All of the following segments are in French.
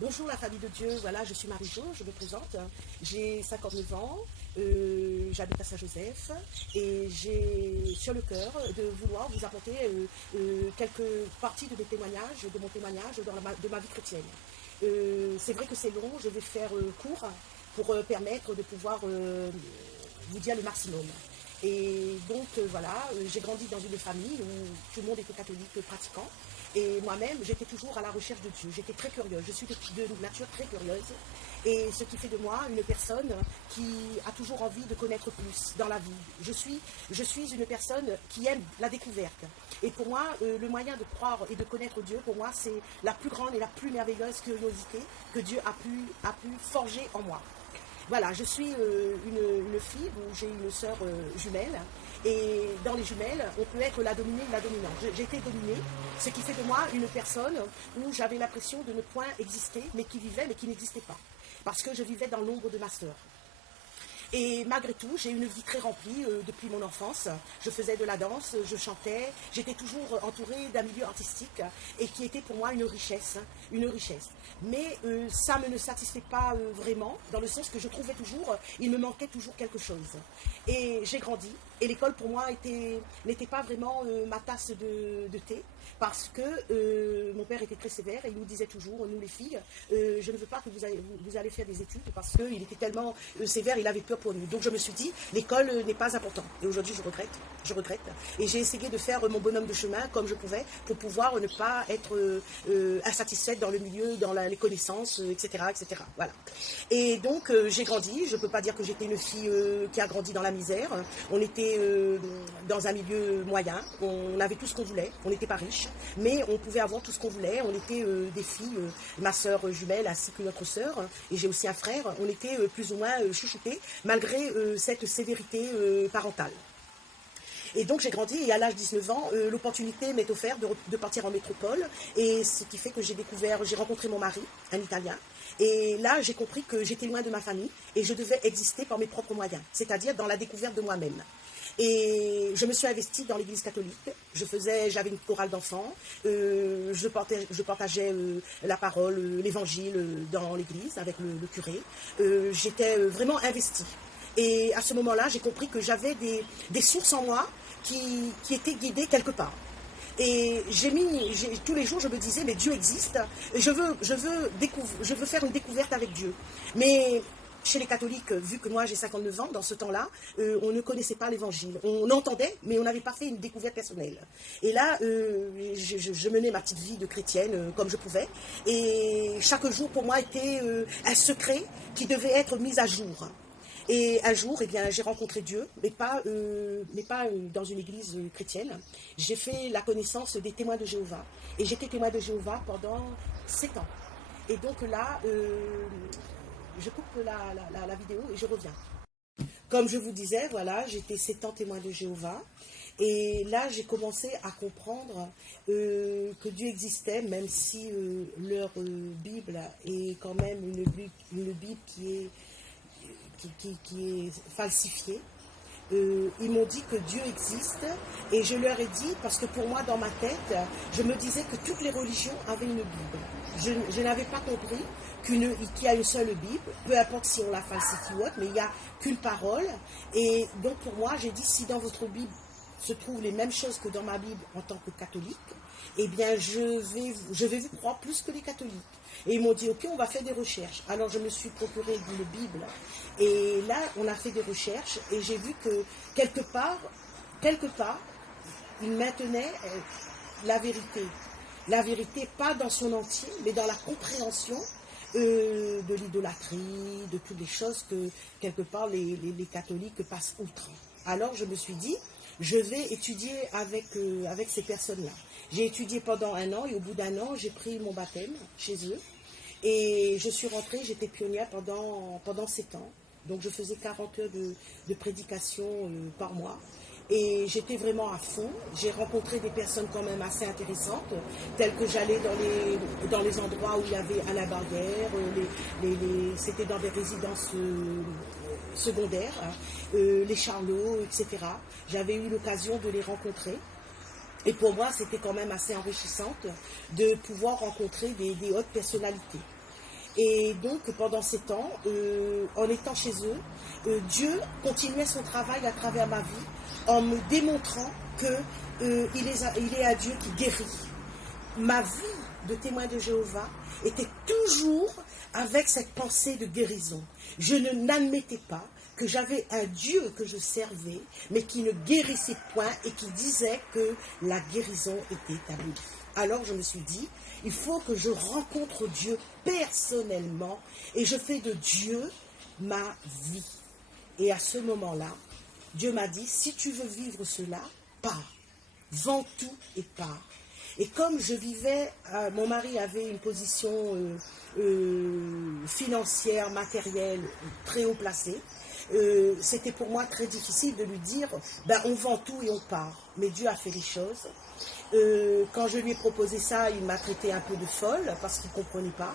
Bonjour la famille de Dieu, voilà, je suis Marie-Jo, je me présente. J'ai 59 ans, j'habite à Saint-Joseph et j'ai sur le cœur de vouloir vous apporter quelques parties de mon témoignage de ma vie chrétienne. C'est vrai que c'est long, je vais faire court pour permettre de pouvoir vous dire le maximum. Et donc voilà, j'ai grandi dans une famille où tout le monde était catholique, pratiquant. Et moi-même, j'étais toujours à la recherche de Dieu. J'étais très curieuse. Je suis de nature très curieuse. Et ce qui fait de moi une personne qui a toujours envie de connaître plus dans la vie. Je suis une personne qui aime la découverte. Et pour moi, le moyen de croire et de connaître Dieu, pour moi, c'est la plus grande et la plus merveilleuse curiosité que Dieu a pu forger en moi. Voilà, je suis une fille où j'ai une sœur jumelle. Et dans les jumelles, on peut être la dominée et la dominante. J'ai été dominée, ce qui fait de moi une personne où j'avais l'impression de ne point exister, mais qui vivait, mais qui n'existait pas. Parce que je vivais dans l'ombre de ma sœur. Et malgré tout, j'ai une vie très remplie depuis mon enfance. Je faisais de la danse, je chantais, j'étais toujours entourée d'un milieu artistique et qui était pour moi une richesse, une richesse. Mais ça ne me satisfait pas vraiment, dans le sens que je trouvais toujours, il me manquait toujours quelque chose. Et j'ai grandi, et l'école pour moi n'était pas vraiment ma tasse de thé, parce que mon père était très sévère et il nous disait toujours, nous les filles, je ne veux pas que vous allez faire des études, parce qu'il était tellement sévère, il avait peur pour nous. Donc je me suis dit, l'école n'est pas importante. Et aujourd'hui je regrette. Et j'ai essayé de faire mon bonhomme de chemin comme je pouvais, pour pouvoir ne pas être insatisfaite dans le milieu, dans les connaissances, etc., etc. Voilà. Et donc j'ai grandi, je ne peux pas dire que j'étais une fille qui a grandi dans la misère. On était dans un milieu moyen, on avait tout ce qu'on voulait, on n'était pas riches, mais on pouvait avoir tout ce qu'on voulait. On était des filles, ma sœur jumelle ainsi que notre sœur, et j'ai aussi un frère, on était plus ou moins chouchoutés, malgré cette sévérité parentale. Et donc j'ai grandi et à l'âge de 19 ans, l'opportunité m'est offerte de partir en métropole, et ce qui fait que j'ai rencontré mon mari, un Italien, et là j'ai compris que j'étais loin de ma famille et je devais exister par mes propres moyens, c'est-à-dire dans la découverte de moi-même. Et je me suis investie dans l'église catholique, j'avais une chorale d'enfants, je partageais la parole, l'évangile dans l'église avec le curé, j'étais vraiment investie. Et à ce moment-là, j'ai compris que j'avais des sources en moi qui étaient guidées quelque part. Et tous les jours, je me disais, mais Dieu existe, je veux faire une découverte avec Dieu. Mais chez les catholiques, vu que moi j'ai 59 ans, dans ce temps-là, on ne connaissait pas l'évangile. On entendait, mais on n'avait pas fait une découverte personnelle. Et là, je menais ma petite vie de chrétienne comme je pouvais. Et chaque jour, pour moi, était un secret qui devait être mis à jour. Et un jour, eh bien, j'ai rencontré Dieu, mais pas dans une église chrétienne. J'ai fait la connaissance des témoins de Jéhovah. Et j'étais témoin de Jéhovah pendant 7 ans. Et donc là, je coupe la vidéo et je reviens. Comme je vous disais, voilà, j'étais 7 ans témoin de Jéhovah. Et là, j'ai commencé à comprendre que Dieu existait, même si leur Bible est quand même une Bible qui est falsifiée. Ils m'ont dit que Dieu existe, et je leur ai dit, parce que pour moi, dans ma tête, je me disais que toutes les religions avaient une Bible. Je n'avais pas compris qu'il y a une seule Bible, peu importe si on la falsifie ou autre, mais il n'y a qu'une parole. Et donc pour moi, j'ai dit, si dans votre Bible se trouvent les mêmes choses que dans ma Bible en tant que catholique, eh bien je vais vous croire plus que les catholiques. Et ils m'ont dit, ok, on va faire des recherches. Alors je me suis procuré une Bible, et là on a fait des recherches, et j'ai vu que quelque part, il maintenait la vérité. La vérité, pas dans son entier, mais dans la compréhension de l'idolâtrie, de toutes les choses que quelque part les catholiques passent outre. Alors je me suis dit, je vais étudier avec ces personnes-là. J'ai étudié pendant 1 an, et au bout d'1 an, j'ai pris mon baptême chez eux. Et je suis rentrée, j'étais pionnière pendant 7 ans. Donc je faisais 40 heures de prédication par mois. Et j'étais vraiment à fond. J'ai rencontré des personnes quand même assez intéressantes, telles que j'allais dans les endroits où il y avait Alain Barrière, c'était dans des résidences secondaires, les Charlots, etc. J'avais eu l'occasion de les rencontrer. Et pour moi, c'était quand même assez enrichissante de pouvoir rencontrer des hautes personnalités. Et donc, pendant ces temps, en étant chez eux, Dieu continuait son travail à travers ma vie en me démontrant qu'il est un Dieu qui guérit. Ma vie de témoin de Jéhovah était toujours avec cette pensée de guérison. Je n'admettais pas que j'avais un Dieu que je servais, mais qui ne guérissait point et qui disait que la guérison était établie. Alors je me suis dit, il faut que je rencontre Dieu personnellement et je fais de Dieu ma vie. Et à ce moment-là, Dieu m'a dit, si tu veux vivre cela, pars, vends tout et pars. Et comme je vivais, mon mari avait une position financière, matérielle, très haut placée, c'était pour moi très difficile de lui dire, ben, on vend tout et on part. Mais Dieu a fait les choses. Quand je lui ai proposé ça, il m'a traité un peu de folle parce qu'il ne comprenait pas.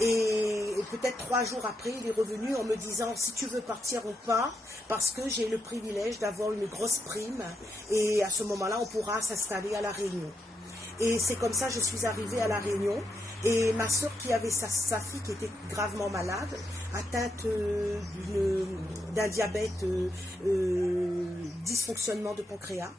Et peut-être 3 jours après, il est revenu en me disant, si tu veux partir, on part, parce que j'ai le privilège d'avoir une grosse prime. Et à ce moment-là, on pourra s'installer à La Réunion. Et c'est comme ça que je suis arrivée à La Réunion. Et ma soeur qui avait sa fille qui était gravement malade, atteinte d'un diabète, dysfonctionnement de pancréas.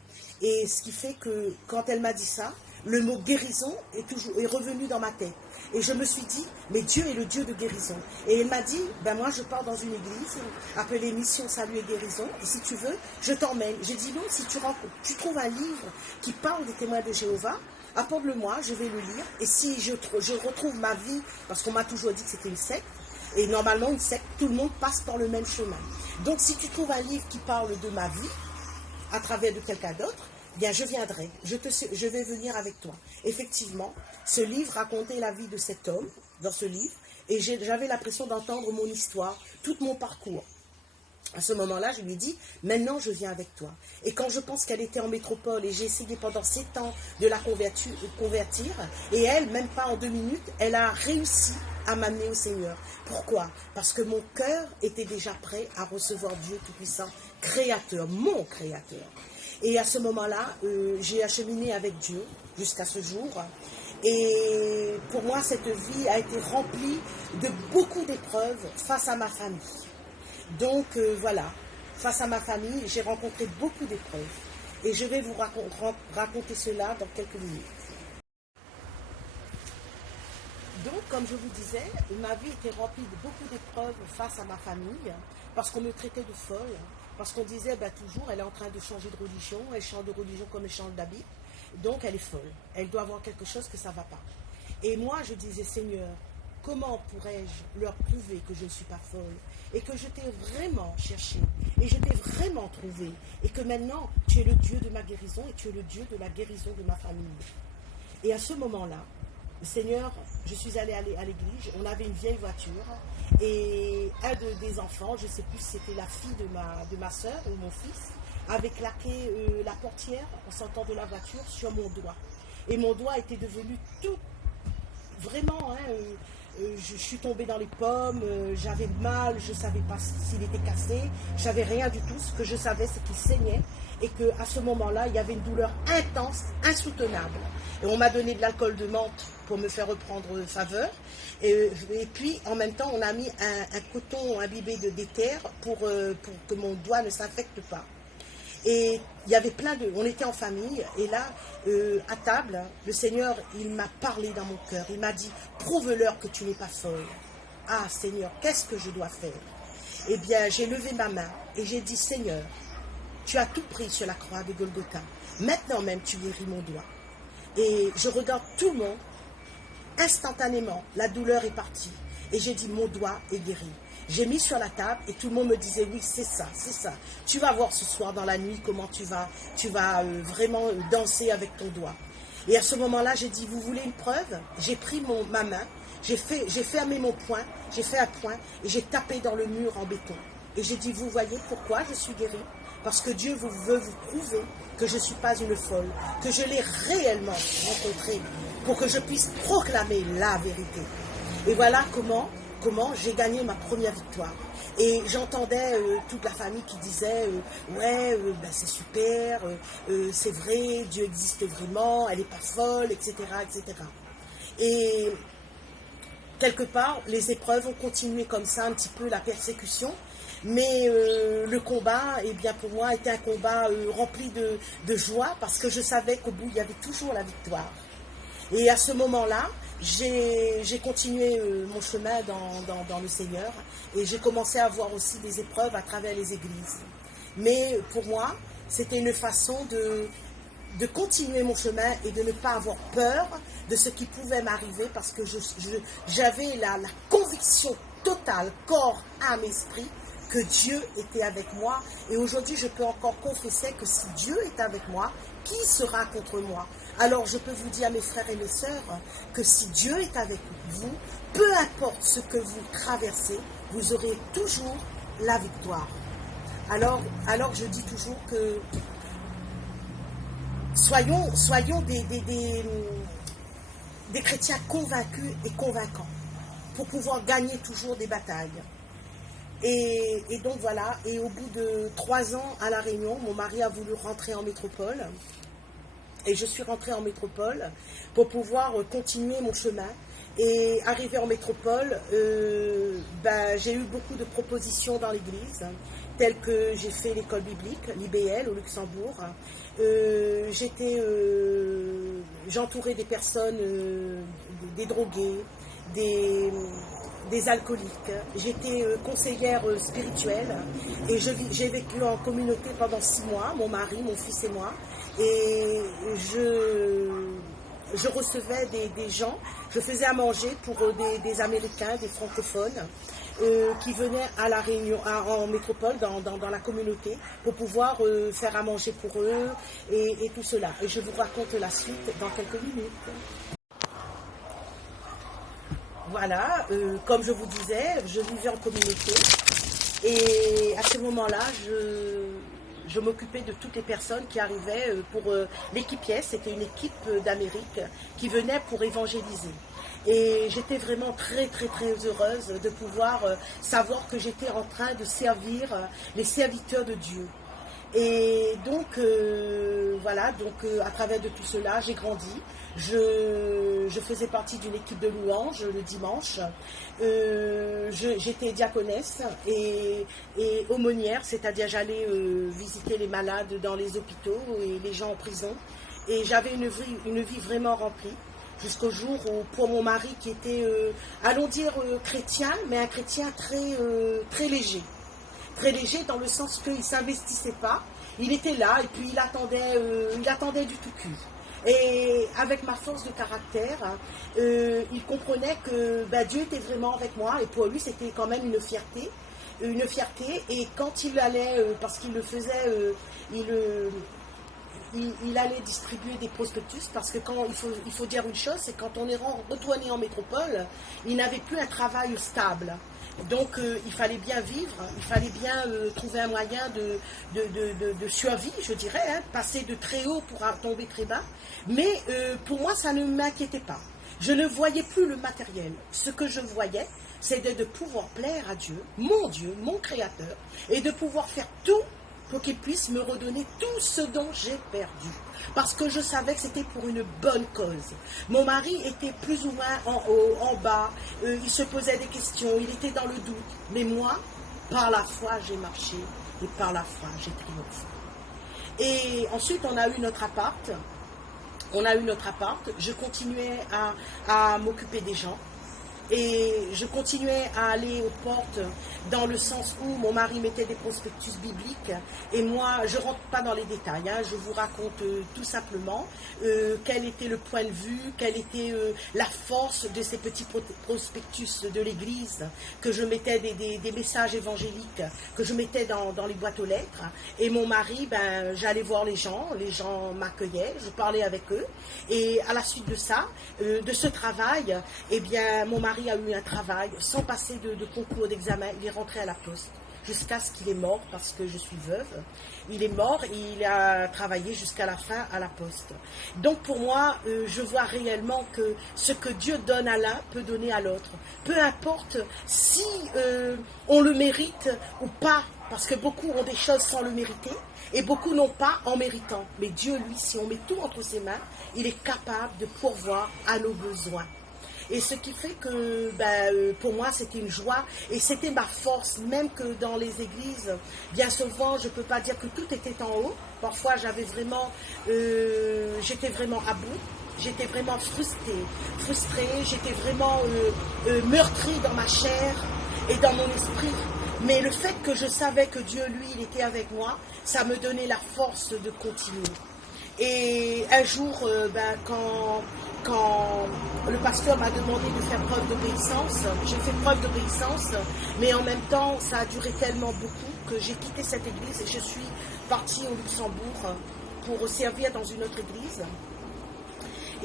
Et ce qui fait que quand elle m'a dit ça, le mot guérison est revenu dans ma tête. Et je me suis dit, mais Dieu est le Dieu de guérison. Et elle m'a dit, ben moi je pars dans une église appelée Mission Salut et Guérison. Et si tu veux, je t'emmène. J'ai dit non, si tu trouves un livre qui parle des témoins de Jéhovah, apporte-le-moi, je vais le lire. Et si je retrouve ma vie, parce qu'on m'a toujours dit que c'était une secte, et normalement une secte, tout le monde passe par le même chemin. Donc si tu trouves un livre qui parle de ma vie, à travers de quelqu'un d'autre, bien je viendrai, je vais venir avec toi. Effectivement, ce livre racontait la vie de cet homme, dans ce livre, et j'avais l'impression d'entendre mon histoire, tout mon parcours. À ce moment-là, je lui ai dit, maintenant je viens avec toi. Et quand je pense qu'elle était en métropole, et j'ai essayé pendant 7 ans de la convertir, et elle, même pas en 2 minutes, elle a réussi à m'amener au Seigneur. Pourquoi? Parce que mon cœur était déjà prêt à recevoir Dieu Tout-Puissant, Créateur, mon Créateur. Et à ce moment-là, j'ai acheminé avec Dieu jusqu'à ce jour. Et pour moi, cette vie a été remplie de beaucoup d'épreuves face à ma famille. Donc voilà, face à ma famille, j'ai rencontré beaucoup d'épreuves. Et je vais vous raconter cela dans quelques minutes. Donc, comme je vous disais, ma vie était remplie de beaucoup d'épreuves face à ma famille, parce qu'on me traitait de folle, parce qu'on disait ben, toujours, elle est en train de changer de religion, elle change de religion comme elle change d'habit, donc elle est folle, elle doit avoir quelque chose que ça ne va pas. Et moi, je disais, Seigneur, comment pourrais-je leur prouver que je ne suis pas folle et que je t'ai vraiment cherché et je t'ai vraiment trouvé et que maintenant, tu es le Dieu de ma guérison et tu es le Dieu de la guérison de ma famille. Et à ce moment-là, le Seigneur, je suis allée à l'église, on avait une vieille voiture et un des enfants, je ne sais plus si c'était la fille de ma soeur ou mon fils, avait claqué la portière en sortant de la voiture sur mon doigt. Et mon doigt était devenu tout, vraiment, je suis tombée dans les pommes, j'avais mal, je ne savais pas s'il était cassé, je ne savais rien du tout. Ce que je savais, c'est qu'il saignait et qu'à ce moment-là, il y avait une douleur intense, insoutenable. Et on m'a donné de l'alcool de menthe pour me faire reprendre faveur. Et puis, en même temps, on a mis un coton imbibé d'éther pour que mon doigt ne s'infecte pas. Et il y avait on était en famille, et là, à table, le Seigneur, il m'a parlé dans mon cœur. Il m'a dit, prouve-leur que tu n'es pas folle. Ah, Seigneur, qu'est-ce que je dois faire? Eh bien, j'ai levé ma main et j'ai dit, Seigneur, tu as tout pris sur la croix de Golgotha. Maintenant même, tu guéris mon doigt. Et je regarde tout le monde. Instantanément, la douleur est partie. Et j'ai dit, mon doigt est guéri. J'ai mis sur la table et tout le monde me disait, oui, c'est ça, c'est ça. Tu vas voir ce soir dans la nuit comment tu vas vraiment danser avec ton doigt. Et à ce moment-là, j'ai dit, vous voulez une preuve? J'ai pris ma main, j'ai fermé mon poing, j'ai fait un point et j'ai tapé dans le mur en béton. Et j'ai dit, vous voyez pourquoi je suis guérie? Parce que Dieu veut vous prouver que je ne suis pas une folle, que je l'ai réellement rencontré pour que je puisse proclamer la vérité. Et voilà comment j'ai gagné ma première victoire. Et j'entendais toute la famille qui disait ouais, ben c'est super, c'est vrai, Dieu existe vraiment, elle n'est pas folle, etc., etc. Et quelque part, les épreuves ont continué comme ça, un petit peu la persécution. Mais le combat, eh bien, pour moi, était un combat rempli de joie parce que je savais qu'au bout, il y avait toujours la victoire. Et à ce moment-là, j'ai continué mon chemin dans le Seigneur et j'ai commencé à voir aussi des épreuves à travers les églises. Mais pour moi, c'était une façon de continuer mon chemin et de ne pas avoir peur de ce qui pouvait m'arriver parce que j'avais la conviction totale, corps, âme, esprit, que Dieu était avec moi. Et aujourd'hui, je peux encore confesser que si Dieu est avec moi, qui sera contre moi? Alors, je peux vous dire, mes frères et mes sœurs, que si Dieu est avec vous, peu importe ce que vous traversez, vous aurez toujours la victoire. Alors je dis toujours que soyons des chrétiens convaincus et convaincants pour pouvoir gagner toujours des batailles. Et donc voilà, et au bout de 3 ans à La Réunion, mon mari a voulu rentrer en métropole. Et je suis rentrée en métropole pour pouvoir continuer mon chemin. Et arrivé en métropole, j'ai eu beaucoup de propositions dans l'église, telles que j'ai fait l'école biblique, l'IBL au Luxembourg. J'entourais des personnes, des drogués, des alcooliques. J'étais conseillère spirituelle et j'ai vécu en communauté pendant 6 mois, mon mari, mon fils et moi. Et je recevais des gens, je faisais à manger pour des Américains, des francophones qui venaient à La Réunion, en métropole, dans la communauté, pour pouvoir faire à manger pour eux et tout cela. Et je vous raconte la suite dans quelques minutes. Voilà, comme je vous disais, je vivais en communauté et à ce moment-là, je m'occupais de toutes les personnes qui arrivaient pour l'équipe Yes, c'était une équipe d'Amérique qui venait pour évangéliser. Et j'étais vraiment très très très heureuse de pouvoir savoir que j'étais en train de servir les serviteurs de Dieu. Et donc, voilà, à travers de tout cela, j'ai grandi. Je faisais partie d'une équipe de louanges le dimanche. J'étais diaconesse et aumônière, c'est-à-dire j'allais visiter les malades dans les hôpitaux et les gens en prison. Et j'avais une vie vraiment remplie. Jusqu'au jour où, pour mon mari qui était, allons dire, chrétien, mais un chrétien très léger. Très léger dans le sens qu'il ne s'investissait pas, il était là et puis il attendait du tout cul. Et avec ma force de caractère, il comprenait que Dieu était vraiment avec moi et pour lui c'était quand même une fierté. Et quand il allait, parce qu'il le faisait, il allait distribuer des prospectus parce que il faut dire une chose, c'est quand on est retourné en métropole, il n'avait plus un travail stable. Donc il fallait bien vivre, il fallait bien trouver un moyen de survie, je dirais, hein, passer de très haut pour tomber très bas. Mais pour moi, ça ne m'inquiétait pas. Je ne voyais plus le matériel. Ce que je voyais, c'était de pouvoir plaire à Dieu, mon Créateur, et de pouvoir faire tout pour qu'il puisse me redonner tout ce dont j'ai perdu. Parce que je savais que c'était pour une bonne cause. Mon mari était plus ou moins en haut, en bas, il se posait des questions, il était dans le doute. Mais moi, par la foi, j'ai marché et par la foi, j'ai triomphé. Et ensuite, on a eu notre appart. Je continuais à m'occuper des gens. Et je continuais à aller aux portes dans le sens où mon mari mettait des prospectus bibliques. Et moi, je ne rentre pas dans les détails, hein, je vous raconte tout simplement quel était le point de vue, quelle était la force de ces petits prospectus de l'église, que je mettais des messages évangéliques, que je mettais dans les boîtes aux lettres. Et mon mari, j'allais voir les gens m'accueillaient, je parlais avec eux. Et à la suite de ça, de ce travail, eh bien, mon mari a eu un travail sans passer de concours d'examen. Il est rentré à la poste jusqu'à ce qu'il est mort parce que je suis veuve. Il est mort et il a travaillé jusqu'à la fin à la poste. Donc pour moi, je vois réellement que ce que Dieu donne à l'un peut donner à l'autre. Peu importe si on le mérite ou pas, parce que beaucoup ont des choses sans le mériter et beaucoup n'ont pas en méritant. Mais Dieu, lui, si on met tout entre ses mains, il est capable de pourvoir à nos besoins. Et ce qui fait que pour moi c'était une joie et c'était ma force, même que dans les églises, bien souvent je ne peux pas dire que tout était en haut. Parfois j'avais vraiment, j'étais vraiment à bout, j'étais vraiment frustrée, j'étais vraiment meurtrie dans ma chair et dans mon esprit. Mais le fait que je savais que Dieu, lui, il était avec moi, ça me donnait la force de continuer. Et un jour, quand le pasteur m'a demandé de faire preuve d'obéissance, j'ai fait preuve d'obéissance, mais en même temps, ça a duré tellement beaucoup que j'ai quitté cette église et je suis partie au Luxembourg pour servir dans une autre église.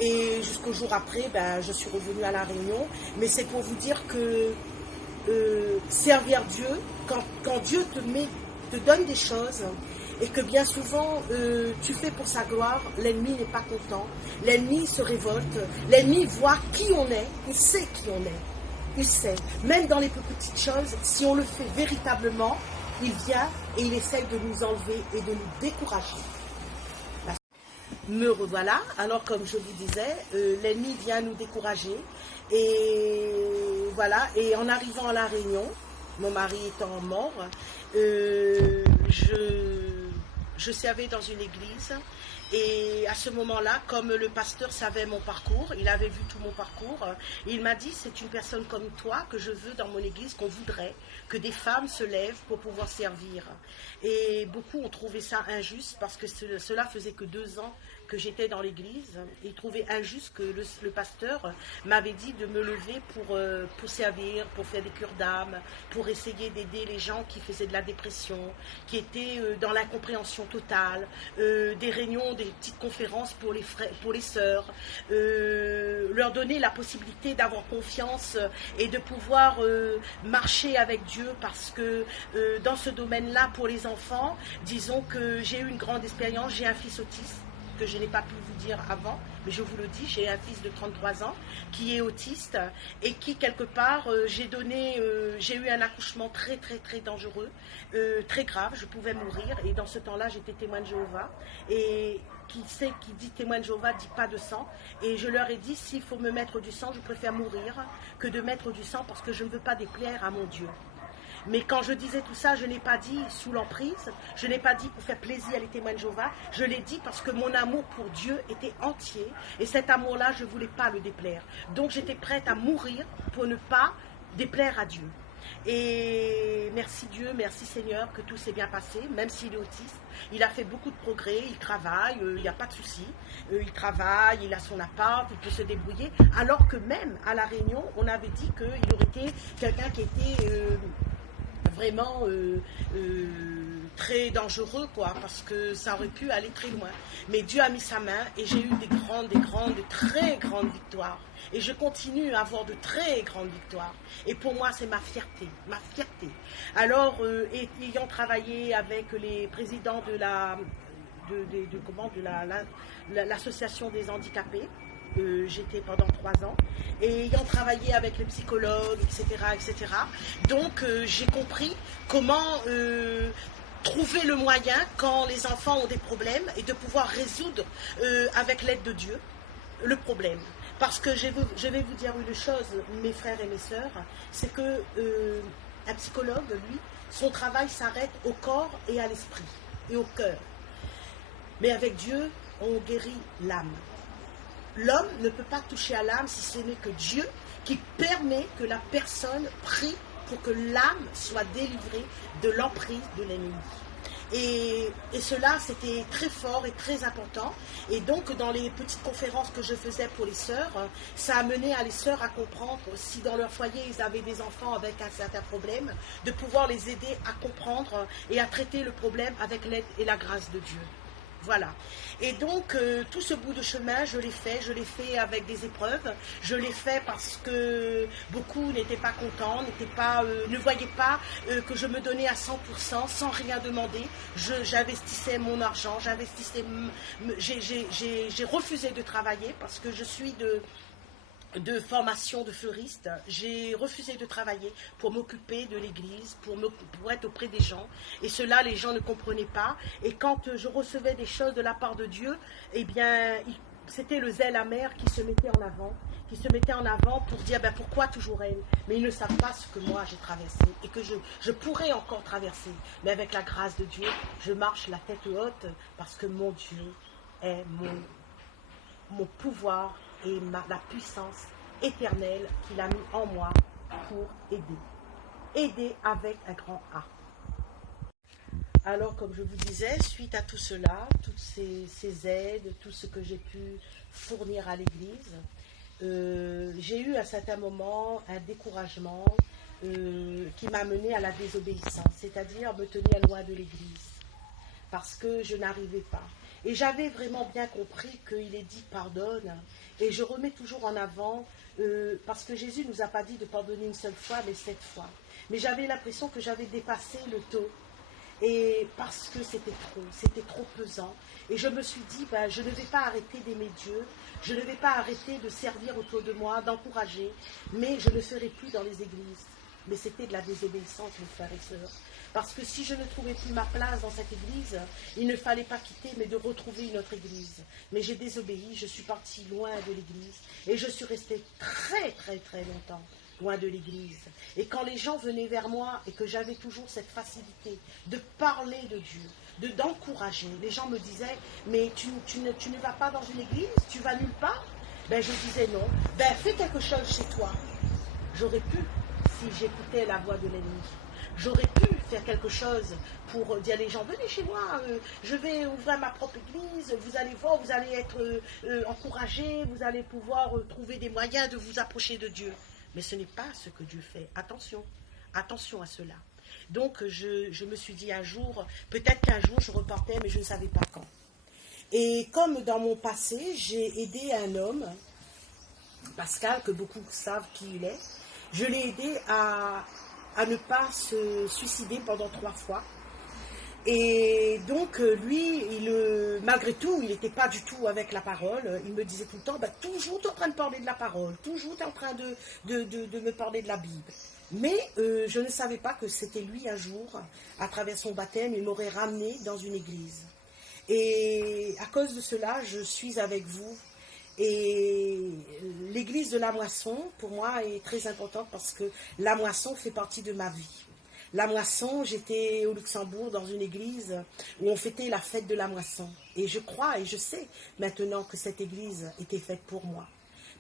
Et jusqu'au jour après, je suis revenue à La Réunion. Mais c'est pour vous dire que servir Dieu, quand Dieu te donne des choses, et que bien souvent tu fais pour sa gloire, l'ennemi n'est pas content, l'ennemi se révolte, l'ennemi voit qui on est, il sait qui on est, il sait, même dans les plus petites choses, si on le fait véritablement, il vient et il essaye de nous enlever et de nous décourager. Me revoilà, alors comme je vous disais, l'ennemi vient nous décourager, et voilà, et en arrivant à La Réunion, mon mari étant mort, je servais dans une église et à ce moment-là, comme le pasteur savait mon parcours, il avait vu tout mon parcours, il m'a dit c'est une personne comme toi que je veux dans mon église, qu'on voudrait que des femmes se lèvent pour pouvoir servir. Et beaucoup ont trouvé ça injuste parce que cela faisait que 2 ans que j'étais dans l'église. Ils trouvaient injuste que le pasteur m'avait dit de me lever pour servir, pour faire des cures d'âme, pour essayer d'aider les gens qui faisaient de la dépression, qui étaient dans l'incompréhension totale, des réunions, des petites conférences pour les frères, pour les sœurs, leur donner la possibilité d'avoir confiance et de pouvoir marcher avec Dieu, parce que dans ce domaine-là, pour les enfants, disons que j'ai eu une grande expérience. J'ai un fils autiste que je n'ai pas pu vous dire avant, mais je vous le dis, j'ai un fils de 33 ans qui est autiste et qui, quelque part, j'ai eu un accouchement très très très dangereux, très grave, je pouvais mourir, et dans ce temps-là, j'étais témoin de Jéhovah, et qui dit témoin de Jéhovah dit pas de sang, et je leur ai dit, s'il faut me mettre du sang, je préfère mourir que de mettre du sang, parce que je ne veux pas déplaire à mon Dieu. Mais quand je disais tout ça, je n'ai pas dit sous l'emprise, je n'ai pas dit pour faire plaisir à les témoins de Jéhovah, je l'ai dit parce que mon amour pour Dieu était entier, et cet amour-là, je ne voulais pas le déplaire. Donc j'étais prête à mourir pour ne pas déplaire à Dieu. Et merci Dieu, merci Seigneur que tout s'est bien passé, même s'il est autiste. Il a fait beaucoup de progrès, il travaille, il n'y a pas de souci. Il travaille, il a son appart, il peut se débrouiller. Alors que même à La Réunion, on avait dit qu'il aurait été quelqu'un qui était vraiment très dangereux, quoi, parce que ça aurait pu aller très loin. Mais Dieu a mis sa main et j'ai eu de très grandes victoires. Et je continue à avoir de très grandes victoires. Et pour moi, c'est ma fierté, ma fierté. Alors, ayant travaillé avec les présidents de l'association des handicapés, j'étais pendant 3 ans, et ayant travaillé avec les psychologues, etc. Donc j'ai compris comment trouver le moyen quand les enfants ont des problèmes et de pouvoir résoudre avec l'aide de Dieu le problème. Parce que je vais vous dire une chose, mes frères et mes sœurs, c'est que un psychologue, lui, son travail s'arrête au corps et à l'esprit et au cœur. Mais avec Dieu, on guérit l'âme. L'homme ne peut pas toucher à l'âme si ce n'est que Dieu qui permet que la personne prie pour que l'âme soit délivrée de l'emprise de l'ennemi. Et cela, c'était très fort et très important. Et donc, dans les petites conférences que je faisais pour les sœurs, ça a mené à les sœurs à comprendre, si dans leur foyer, ils avaient des enfants avec un certain problème, de pouvoir les aider à comprendre et à traiter le problème avec l'aide et la grâce de Dieu. Voilà. Et donc, tout ce bout de chemin, je l'ai fait avec des épreuves, je l'ai fait parce que beaucoup n'étaient pas contents, ne voyaient pas que je me donnais à 100% sans rien demander. J'investissais mon argent, j'ai refusé de travailler parce que je suis de formation de fleuriste. J'ai refusé de travailler pour m'occuper de l'église, pour être auprès des gens. Et cela, les gens ne comprenaient pas. Et quand je recevais des choses de la part de Dieu, eh bien, c'était le zèle amer qui se mettait en avant. qui se mettaient en avant pour dire ben, pourquoi toujours elle. Mais ils ne savent pas ce que moi j'ai traversé et que je pourrais encore traverser. Mais avec la grâce de Dieu, je marche la tête haute parce que mon Dieu est mon pouvoir et la puissance éternelle qu'il a mis en moi pour aider. Aider avec un grand A. Alors, comme je vous disais, suite à tout cela, toutes ces aides, tout ce que j'ai pu fournir à l'Église, j'ai eu à certains moments un découragement qui m'a mené à la désobéissance, c'est-à-dire me tenir loin de l'Église, parce que je n'arrivais pas. Et j'avais vraiment bien compris qu'il est dit pardonne, et je remets toujours en avant, parce que Jésus ne nous a pas dit de pardonner une seule fois, mais 7 fois. Mais j'avais l'impression que j'avais dépassé le taux. Et parce que c'était trop pesant. Et je me suis dit, ben, je ne vais pas arrêter d'aimer Dieu, je ne vais pas arrêter de servir autour de moi, d'encourager, mais je ne ferai plus dans les églises. Mais c'était de la désobéissance, mes frères et sœurs. Parce que si je ne trouvais plus ma place dans cette église, il ne fallait pas quitter, mais de retrouver une autre église. Mais j'ai désobéi, je suis partie loin de l'église. Et je suis restée très, très, très longtemps loin de l'église. Et quand les gens venaient vers moi et que j'avais toujours cette facilité de parler de Dieu, d'encourager, les gens me disaient, mais tu ne vas pas dans une église, tu vas nulle part? Ben je disais non, ben fais quelque chose chez toi. J'aurais pu, si j'écoutais la voix de l'ennemi. J'aurais pu faire quelque chose pour dire les gens, venez chez moi, je vais ouvrir ma propre église, vous allez voir, vous allez être encouragés, vous allez pouvoir trouver des moyens de vous approcher de Dieu. Mais ce n'est pas ce que Dieu fait. Attention, attention à cela. Donc je me suis dit un jour, peut-être qu'un jour je repartais, mais je ne savais pas quand. Et comme dans mon passé, j'ai aidé un homme, Pascal, que beaucoup savent qui il est, je l'ai aidé à ne pas se suicider pendant 3 fois. Et donc, lui, malgré tout, il n'était pas du tout avec la parole. Il me disait tout le temps, bah, toujours tu es en train de parler de la parole, toujours tu es en train de me parler de la Bible. Mais je ne savais pas que c'était lui un jour, à travers son baptême, il m'aurait ramené dans une église. Et à cause de cela, je suis avec vous. Et l'église de la Moisson, pour moi, est très importante parce que la Moisson fait partie de ma vie. La Moisson, j'étais au Luxembourg dans une église où on fêtait la fête de la Moisson. Et je crois et je sais maintenant que cette église était faite pour moi.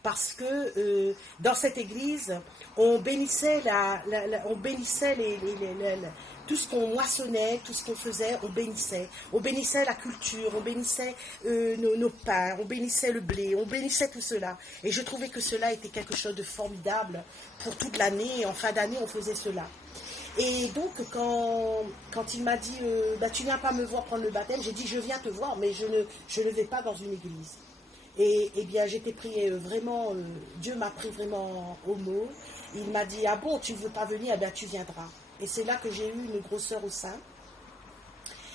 Parce que dans cette église, on bénissait, tout ce qu'on moissonnait, tout ce qu'on faisait, on bénissait. On bénissait la culture, on bénissait nos pains, on bénissait le blé, on bénissait tout cela. Et je trouvais que cela était quelque chose de formidable pour toute l'année. Et en fin d'année, on faisait cela. Et donc, quand il m'a dit bah, tu ne viens pas me voir prendre le baptême, j'ai dit je viens te voir, mais je ne vais pas dans une église. Et bien, j'étais pris vraiment, Dieu m'a pris vraiment au mot. Il m'a dit ah bon, tu ne veux pas venir, eh bien tu viendras. Et c'est là que j'ai eu une grosseur au sein.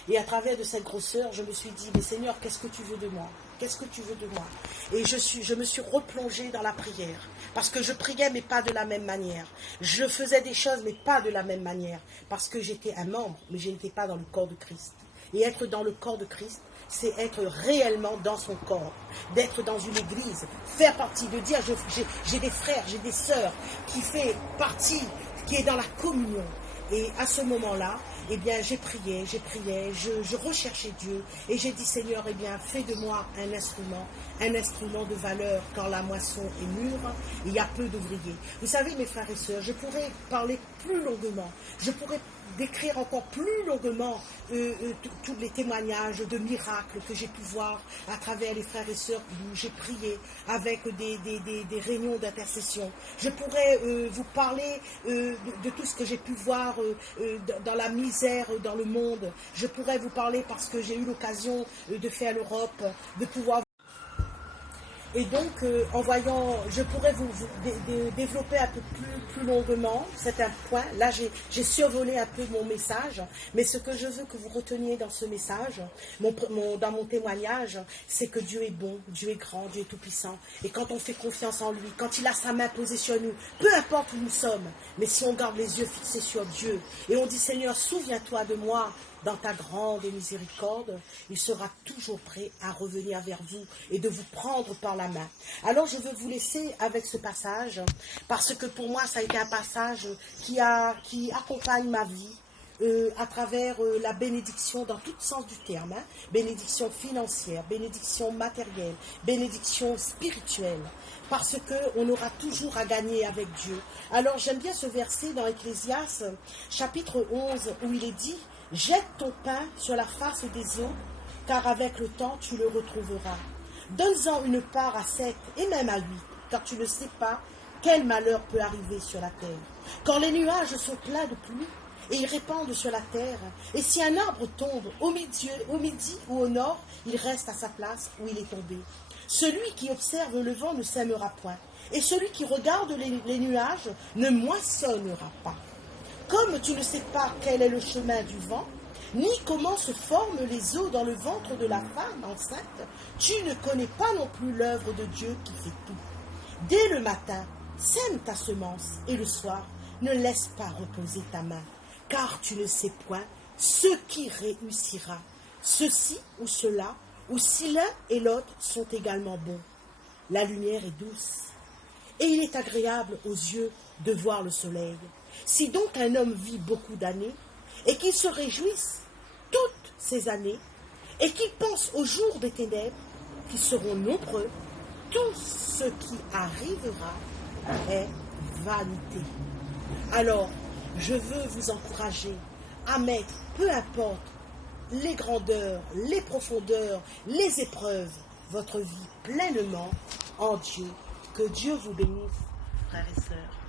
Et à travers de cette grosseur, je me suis dit, mais Seigneur, qu'est-ce que tu veux de moi? Qu'est-ce que tu veux de moi? Et je me suis replongée dans la prière. Parce que je priais, mais pas de la même manière. Je faisais des choses, mais pas de la même manière. Parce que j'étais un membre, mais je n'étais pas dans le corps de Christ. Et être dans le corps de Christ, c'est être réellement dans son corps. D'être dans une église, faire partie, de dire, j'ai des frères, j'ai des sœurs, qui fait partie, qui est dans la communion. Et à ce moment-là, eh bien, j'ai prié, je recherchais Dieu et j'ai dit, Seigneur, eh bien, fais de moi un instrument de valeur quand la moisson est mûre, il y a peu d'ouvriers. Vous savez, mes frères et sœurs, je pourrais parler plus longuement, je pourrais décrire encore plus longuement tous les témoignages de miracles que j'ai pu voir à travers les frères et sœurs où j'ai prié avec des réunions d'intercession. Je pourrais vous parler de tout ce que j'ai pu voir dans la misère dans le monde. Je pourrais vous parler parce que j'ai eu l'occasion de faire l'Europe, de pouvoir... Et donc, en voyant, je pourrais vous développer un peu plus longuement, c'est un point. Là, j'ai survolé un peu mon message, mais ce que je veux que vous reteniez dans ce message, dans mon témoignage, c'est que Dieu est bon, Dieu est grand, Dieu est tout-puissant. Et quand on fait confiance en lui, quand il a sa main posée sur nous, peu importe où nous sommes, mais si on garde les yeux fixés sur Dieu, et on dit, Seigneur, souviens-toi de moi, dans ta grande miséricorde, il sera toujours prêt à revenir vers vous et de vous prendre par la main. Alors je veux vous laisser avec ce passage, parce que pour moi ça a été un passage qui accompagne ma vie, à travers la bénédiction dans tout sens du terme, hein. Bénédiction financière, bénédiction matérielle, bénédiction spirituelle, parce qu'on aura toujours à gagner avec Dieu. Alors j'aime bien ce verset dans Ecclésiaste, chapitre 11, où il est dit « Jette ton pain sur la face des eaux, car avec le temps tu le retrouveras. Donne-en une part à 7 et même à 8, car tu ne sais pas quel malheur peut arriver sur la terre. Quand les nuages sont pleins de pluie, et ils répandent sur la terre. Et si un arbre tombe au midi ou au nord, il reste à sa place où il est tombé. Celui qui observe le vent ne sèmera point, et celui qui regarde les nuages ne moissonnera pas. Comme tu ne sais pas quel est le chemin du vent, ni comment se forment les eaux dans le ventre de la femme enceinte, tu ne connais pas non plus l'œuvre de Dieu qui fait tout. Dès le matin, sème ta semence, et le soir, ne laisse pas reposer ta main. Car tu ne sais point ce qui réussira, ceci ou cela, ou si l'un et l'autre sont également bons. La lumière est douce, et il est agréable aux yeux de voir le soleil. Si donc un homme vit beaucoup d'années, et qu'il se réjouisse toutes ces années, et qu'il pense aux jours des ténèbres, qui seront nombreux, tout ce qui arrivera est vanité. Alors, je veux vous encourager à mettre, peu importe les grandeurs, les profondeurs, les épreuves, votre vie pleinement en Dieu. Que Dieu vous bénisse, frères et sœurs.